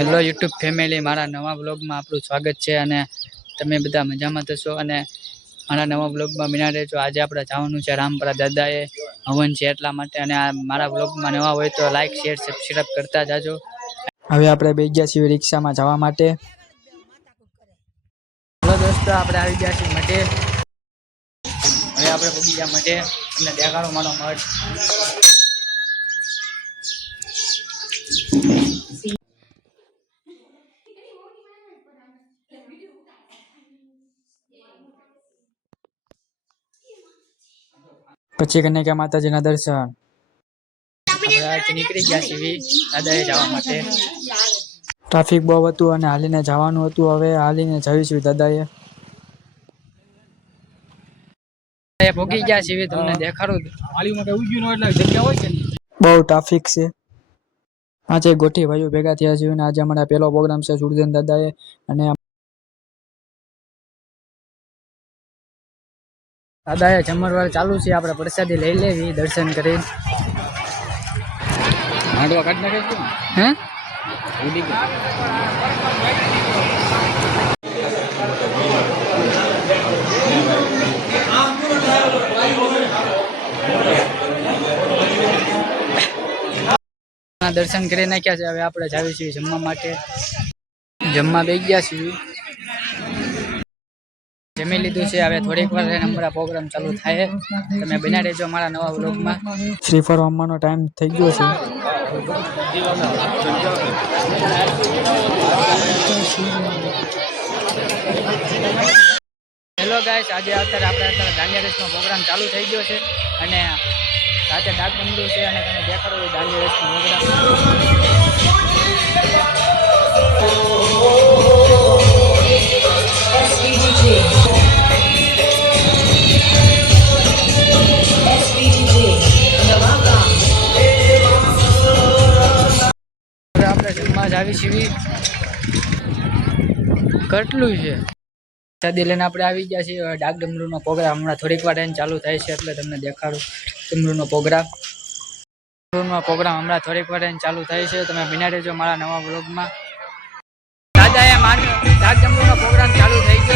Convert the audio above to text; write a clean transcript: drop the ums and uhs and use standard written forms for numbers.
Hello YouTube family, મારા નવા બ્લોગમાં આપણું સ્વાગત છે અને તમે બધા મજામાં થશો અને મારા નવા બ્લોગમાં બિના રહેજો। આજે આપણે જવાનું છે રામપરા દાદાએ હવન છે એટલા માટે, અને આ મારા બ્લોગમાં નવા હોય તો લાઈક શેર સબસ્ક્રાઇબ કરતા જાજો। હવે આપણે બેસી ગયા છીએ રિક્ષામાં જવા માટે। હેલો દોસ્તો, આપણે આવી ગયા છીએ મઢે। હવે આપણે પહોંચી ગયા મઢે, તમને દેખાડો મારો મઠ। પછી કન્યા માતાજીના દર્શન। આપણે આજે નીકળી ગયા છીએ દાદાએ જવા માટે। ટ્રાફિક બહુ હતું અને હાલીને જવાનું હતું। હવે હાલીને જઈશું દાદાએ। પહોંચી ગયા છીએ, તમને દેખાડું। બહુ ટ્રાફિક છે। આજે ગોઠી ભાઈઓ ભેગા થયા છે અને આજે અમારા પહેલો પ્રોગ્રામ છે સુરજન દાદાએ, અને દાદાએ જમણવાર ચાલુ છે। આપણે પ્રસાદી લઈ લેવી દર્શન કરી। હાંડવા કાઢ નાખે છે હે ઉડી ગઈ। દર્શન કરી નાખ્યા છે। હવે આપણે જાવી છીએ જમવા માટે। જમવા બેસી ગયા છીએ, જમી લીધું છે। હવે થોડીક વાર રહીને અમારા પ્રોગ્રામ ચાલુ થાય। તમે બન્યા રહેજો અમારા નવા વ્લોગમાં। શ્રીફળ રમવાનો ટાઈમ થઈ ગયો છે। હેલો ગાઈસ, આજે અત્યારે દાંડિયા રેસનો પ્રોગ્રામ ચાલુ થઈ ગયો છે અને સાથે ડાક ડમરું છે અને તમે દેખાડો દાંડિયા રેસનો પ્રોગ્રામ। આપણે જમવા જ આવી છીએ। કેટલું છે શાદી લઈને આપણે આવી ગયા છીએ। ડાક ડમરૂનો પ્રોગ્રામ હમણાં થોડીક વાર રહીને ચાલુ થાય છે, એટલે તમને દેખાડું ડમરૂનો પ્રોગ્રામ। હમણાં થોડીક વાર રહીને ચાલુ થાય છે, તમે બન્યા રહેજો મારા નવા વ્લોગમાં। દાદાએ ડાક ડમરૂનો પ્રોગ્રામ ચાલુ થઈ ગયો।